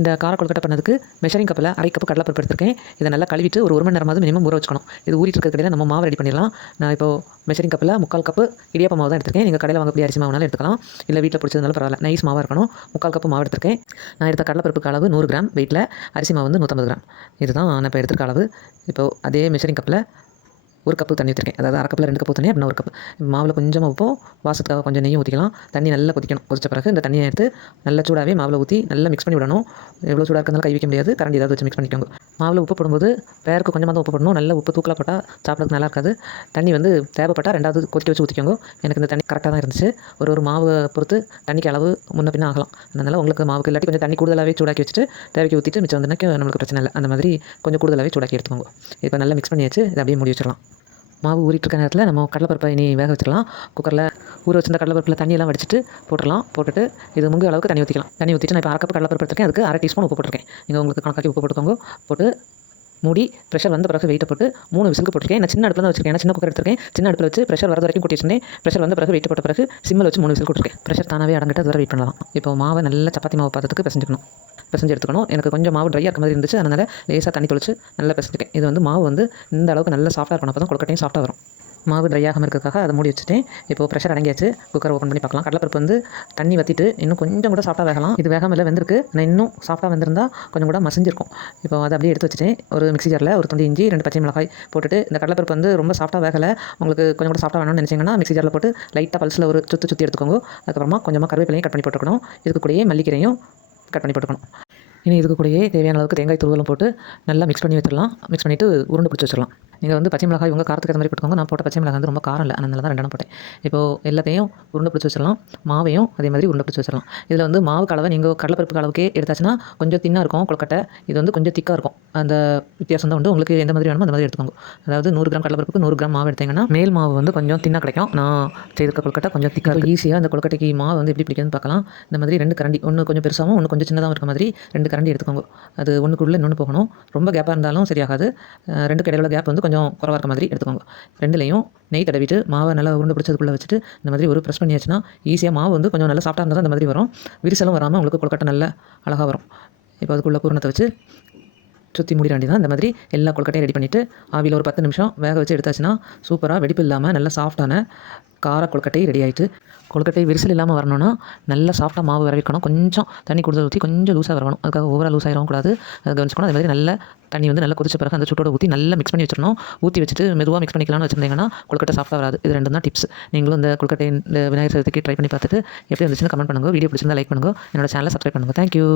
இந்த கார கொழுக்கட்டை பண்ணதுக்கு மெஷரிங் கப்பில் அரை கப்பு கடலைப்பருப்பு எடுத்திருக்கேன். இதை நல்லா கழுவிட்டு ஒரு 1 மணி நேரமாவது மினிமம் ஊற வச்சுக்கணும். இது ஊறிட்டு இருக்க கடையில் நம்ம மாவு ரெடி பண்ணிடலாம். நான் இப்போ மெஷரிங் கப்பில் 3/4 கப்பு இடியாப்ப மாவு தான் எடுத்திருக்கேன். நீங்கள் கடையில் வாங்கக்கூடிய அரிசி மாவுனாலும் எடுத்துக்கலாம், இல்லை வீட்டில் பிடிச்சதுனாலும் பரவாயில்ல. நைஸ் மாவாக இருக்கணும். 3/4 கப்பு மாவு எடுத்திருக்கேன். நான் எடுத்த கடலைப்பருப்புக்கு அளவு 100 கிராம் வெயிட்டில், அரிசி மாவு வந்து 150 கிராம். இதுதான் நான் இப்போ எடுத்துருக்க அளவு. இப்போது அதே மெஷரிங் கப்பில் 1 கப்பு தண்ணி ஊற்றிருக்கேன். அதாவது அரை கப்பில் 2 கப்பு தண்ணி, அப்படின்னா 1 கப். மாவில் கொஞ்சமாக உப்பும் வாசத்துக்காக கொஞ்சம் நெய்யும் ஊற்றிக்கலாம். தண்ணி நல்லா கொதிக்கணும். கொதிச்ச பிறகு இந்த தண்ணியை எடுத்து நல்லா சூடாகவே மாவில் ஊற்றி நல்லா மிக்ஸ் பண்ணி விடணும். எவ்வளோ சூடாக இருக்கிறதால கை வைக்க முடியாது, கரண்டி ஏதாவது வச்சு மிக்ஸ் பண்ணிக்கோங்க. மாவில் உப்பு போடும்போது பேருக்கு கொஞ்சமாக தான் உப்பு போடணும். நல்ல உப்பு தூக்கலாக போட்டால் சாப்பிட்றதுக்கு நல்லா இருக்காது. தண்ணி வந்து தேவைப்பட்டால் 2வது கொதிக்க வச்சு ஊற்றிக்கோங்க. எனக்கு இந்த தண்ணி கரெக்டாக தான் இருந்துச்சு. ஒரு மாவை பொறுத்து தண்ணிக்கு அளவு முன்ன பின்ன ஆகலாம். அதனால் உங்களுக்கு மாவுக்கு இல்லாட்டி கொஞ்சம் தண்ணி கூடுதலாகவே சூடாக்கி வச்சுட்டு தேவைக்கு ஊற்றிட்டு மிச்சம் வந்துனாக்கி நம்மளுக்கு பிரச்சனை இல்லை. அந்த மாதிரி கொஞ்சம் கூடுதலாகவே சூடாக்கி எடுத்துக்கோங்க. இப்போ நல்லா மிக்ஸ் பண்ணி வச்சு இதை அப்படியே மூடி வச்சிடலாம். மாவு ஊறிட்டு இருக்க நேரத்தில் நம்ம கடலைப்பருப்பை இனி வேக வச்சிடலாம். குக்கரில் ஊற வச்சிருந்த கடலைப்பருப்பில் தண்ணியெல்லாம் வடிச்சிட்டு போட்டுடலாம். போட்டுட்டு இது முங்கு அளவுக்கு தண்ணி ஊற்றிக்கலாம். தண்ணி ஊற்றிட்டு நான் இப்போ 1/2 கப் கடலைப்பருப்பு எடுத்துருக்கேன். அதுக்கு 1/2 டீஸ்பூன் உப்பு போட்டிருக்கேன். நீங்கள் உங்களுக்கு கணக்காக்கி உப்பு போட்டுக்கோங்க. போட்டு மூடி ப்ரெஷர் வந்த பிறகு வெயிட்டை போட்டு 3 விசிலுக்கு போட்டிருக்கேன். நான் சின்ன அடுப்பில் தான் வச்சிருக்கேன். சின்ன குக்கர் எடுத்திருக்கேன். சின்ன அடுப்பில் வச்சு ப்ரெஷர் வரது வரைக்கும் கூட்டி வச்சிருந்தேன். ப்ரெஷர் வந்த பிறகு வெயிட் போட்ட பிறகு சிம்மில் வச்சு 3 விசில் போட்டிருக்கேன். ப்ரெஷர் தானாகவே அடங்கிட்டு அது வரை வெயிட் பண்ணலாம். இப்போ மாவை நல்லா சப்பாத்தி மாவு பாத்திரத்துக்கு பிசைஞ்சு எடுத்துக்கணும். எனக்கு கொஞ்சம் மாவு ட்ரையாக இருக்க மாதிரி இருந்துச்சு. அதனால் லேசாக தண்ணி தொளிச்சு நல்லா பிசைஞ்சிருக்கேன். இது வந்து மாவு வந்து இந்த அளவுக்கு நல்லா சாஃப்ட்டாக இருக்கணும். அப்போ தான் கொழுக்கட்டையும் சாஃப்ட்டாக வரும். மாவு ட்ரை ஆகாமல் இருக்கிறதுக்காக அதை மூடி வச்சுட்டேன். இப்போ ப்ரெஷர் அடங்கியாச்சு. குக்கர் ஓப்பன் பண்ணி பார்க்கலாம். கடலைப்பருப்பு வந்து தண்ணி வற்றிட்டு இன்னும் கொஞ்சம் கூட சாஃப்ட்டாக வேகலாம். இது வேகாமல் இல்லை, வெந்திருக்கு. நான் இன்னும் சாஃப்ட்டாக வந்திருந்தால் கொஞ்சம் கூட மசிஞ்சிருக்கும். இப்போ அதை அப்படியே எடுத்து வச்சுட்டேன். ஒரு மிக்ஸி ஜாரில் ஒரு துண்டு இஞ்சி, 2 பச்சை மிளகாய் போட்டுட்டு, இந்த கடலைப்பருப்பு வந்து ரொம்ப சாஃப்ட்டாக வேகலை, உங்களுக்கு கொஞ்சம் கூட சாஃப்ட்டாக வேணும்னு நினச்சிங்கன்னா மிக்ஸி ஜாரில் போட்டு லைட்டாக பல்ஸில் ஒரு சுற்றி எடுத்துக்கோங்க. அதுக்கப்புறமா கொஞ்சமாக கருவேப்பிலையும் கட் பண்ணி போட்டுக்கணும். இதுக்கு கூடயே மல்லிக்கீரையும் கட் பண்ணி போட்டுக்கணும். இனி இதுக்கு கூடயே தேவையான அளவுக்கு தேங்காய் துருவலும் போட்டு நல்லா மிக்ஸ் பண்ணி வச்சிடலாம். மிக்ஸ் பண்ணிவிட்டு உருண்டை பிடிச்சி வச்சிடலாம். நீங்கள் வந்து பச்சை மிளகாய் உங்கள் காரத்துக்கு ஏற்ற மாதிரி போட்டுக்கோங்க. நான் போட்ட பச்சை மிளகாய் வந்து ரொம்ப காரம் இல்லை, அதனால தான் 2 போட்டேன். இப்போது எல்லாத்தையும் உருண்டை பிடிச்சி வச்சிடலாம். மாவையும் அதே மாதிரி உருண்டை பிடிச்சி வச்சிடலாம். இதில் வந்து மாவு கலவை நீங்கள் கடலைப்பருப்பு அளவுக்கே எடுத்தாச்சுன்னா கொஞ்சம் தின்னாக இருக்கும் கொழுக்கட்டை. இது வந்து கொஞ்சம் திக்காக இருக்கும். அந்த வித்தியாசம் தான் உண்டு. உங்களுக்கு எந்த மாதிரி வேணுமோ அந்த மாதிரி எடுத்துக்கோங்க. அதாவது 100 கிராம் கடலைப்பருப்புக்கு 100 கிராம் மாவு எடுத்தீங்கன்னா மேல் மாவு வந்து கொஞ்சம் தின்னாக கிடைக்கும். நான் செய்திருக்க கொழுக்கட்டை கொஞ்சம் திக்காக ஈஸியாக அந்த கொழுக்கட்டைக்கு மாவு வந்து எப்படி பிடிக்குதுன்னு பார்க்கலாம். இந்த மாதிரி 2 கரண்டி, ஒன்று கொஞ்சம் பெருசாகவும் ஒன்று கொஞ்சம் சின்னதாகவும் இருக்க மாதிரி 2 கரண்டி எடுத்துக்கோங்க. அது ஒன்றுக்குள்ளே இன்னொன்று போகணும். ரொம்ப கேப்பாக இருந்தாலும் சரியாகாது. 2க்கு இடையில கேப் வந்து கொஞ்சம் குறவாக இருக்க மாதிரி எடுத்துக்கோங்க. 2லையும் நெய் தடவிட்டு மாவை நல்லா உருண்டை பிடிச்சதுக்குள்ளே வச்சுட்டு இந்த மாதிரி ஒரு ப்ரெஸ் பண்ணியாச்சுன்னா ஈஸியாக மாவு வந்து கொஞ்சம் நல்லா சாஃப்ட்டாக இருந்தால் தான் இந்த மாதிரி வரும். விரிசலும் வராமல் உங்களுக்கு கொழுக்கட்டை நல்லா அழகாக வரும். இப்போ அதுக்குள்ளே பூரணத்தை வச்சு சுற்றி மூடிட வேண்டியதான். இந்த மாதிரி எல்லா கொழுக்கட்டையும் ரெடி பண்ணிவிட்டு ஆவியில் ஒரு 10 நிமிஷம் வேக வச்சு எடுத்தாச்சுன்னா சூப்பராக வெடிப்பு இல்லாமல் நல்லா சாஃப்ட்டான கார கொழுக்கட்டை ரெடி ஆகிட்டு. கொழுக்கட்டை விரிசல் இல்லாமல் வரணும்னா நல்லா சாஃப்ட்டாக மாவு வர வைக்கணும். கொஞ்சம் தண்ணி கூடுதல் ஊற்றி கொஞ்சம் லூஸாக வரணும். அதுக்காக ஓவராக லூஸ் ஆகிடவும் கூடாது, அதை கவனிச்சுக்கணும். அதே மாதிரி நல்ல தண்ணி வந்து நல்லா கொதிச்ச பிறகு அந்த சூட்டோட ஊற்றி நல்லா மிக்ஸ் பண்ணி வச்சிடணும். ஊற்றி வச்சுட்டு மெதுவாக மிக்ஸ் பண்ணிக்கலாம்னு வச்சுருந்தீங்கன்னா கொழுக்கட்டை சாஃப்ட்டாக வராது. இது 2 தான் டிப்ஸ். நீங்களும் இந்த கொழுக்கட்டை இந்த விநாயகர் சதுர்த்திக்கு ட்ரை பண்ணி பார்த்துட்டு எப்படி இருந்துச்சுன்னு கமெண்ட் பண்ணுங்கள். வீடியோ பிடிச்சிருந்தா லைக் பண்ணுங்கள். என்னோட சேனலை சப்ஸ்கிரைப் பண்ணுங்கள். தேங்க்யூ.